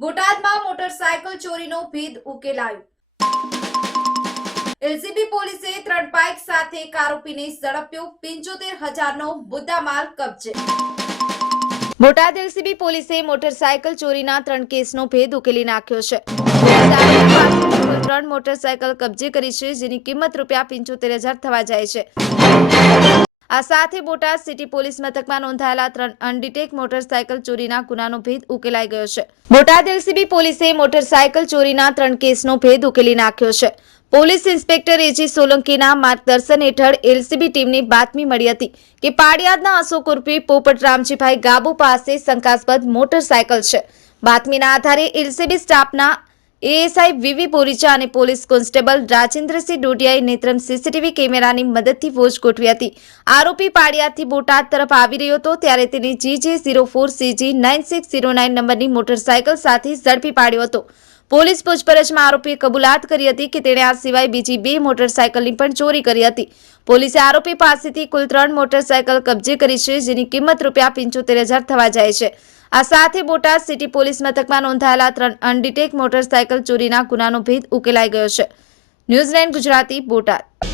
બોટાદમાં મોટરસાયકલ ચોરીનો ભેદ ઉકેલાયો। એલસીબી પોલીસે 3 બાઇક સાથે એક આરોપીને ઝડપ્યો। 75,000નો મુદ્દામાલ કબજે। બોટાદ એલસીબી પોલીસે મોટરસાયકલ ચોરીના 3 કેસનો ભેદ ઉકેલી નાખ્યો છે। કુલ 3 મોટરસાયકલ કબજે કરી છે, જેની કિંમત ₹75,000 થવા જાય છે। આ સાથે બોટાદ સિટી પોલીસ મથકમાં નોંધાયેલા 3 અનડિટેક મોટરસાયકલ ચોરીના ગુનાનો ભેદ ઉકેલાઈ ગયો છે। બોટાદ એલસીબી પોલીસે મોટરસાયકલ ચોરીના 3 કેસનો ભેદ ઉકેલી નાખ્યો છે। પોલીસ ઇન્સ્પેક્ટર એજી સોલંકીના માર્ગદર્શન હેઠળ એલસીબી ટીમને બાતમી મળી હતી કે પાડિયાદના અશોક ઉર્ફે પોપટ રામજીભાઈ ગાબુ પાસે શંકાસ્પદ મોટરસાયકલ છે। બાતમીના આધારે એલસીબી સ્ટાફના એએસઆઈ વીવી બોરીચા અને પોલીસ કોન્સ્ટેબલ રાજેન્દ્રસિંહ ડોડિયાએ નેત્રમ સીસીટીવી કેમેરાની મદદથી વોચ ગોઠવી હતી। આરોપી પાડિયાદથી બોટાદ તરફ આવી રહ્યો હતો ત્યારે તેને GJ04CG9609 નંબરની મોટરસાયકલ સાથે ઝડપી પાડ્યો હતો। પોલીસ પૂછપરછમાં આરોપીએ કબૂલાત કરી હતી કે તેણે આ સિવાય બીજી 2 મોટરસાયકલની પણ ચોરી કરી હતી। પોલીસે આરોપી પાસેથી કુલ 3 મોટરસાયકલ કબજે કરી છે, જેની કિંમત ₹75,000 થવા જાય છે। આ સાથે બોટાદ સિટી પોલીસ મથકમાં નોંધાયેલા 3 અનડિટેક મોટરસાયકલ ચોરીના ગુનાનો ભેદ ઉકેલાઈ ગયો છે। ન્યૂઝ 9 ગુજરાતી બોટાદ।